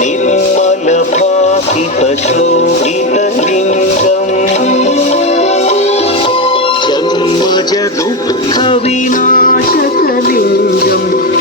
निर्मलभासितशोभितलिङ्गम् जन्मज दुःखविनाशकलिङ्गम्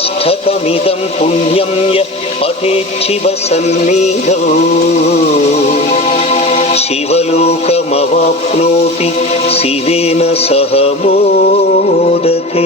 अष्टकमिदं पुण्यं यः पठेच्छिव सन्निधौ शिवलोकमवाप्नोति शिवेन सह मोदते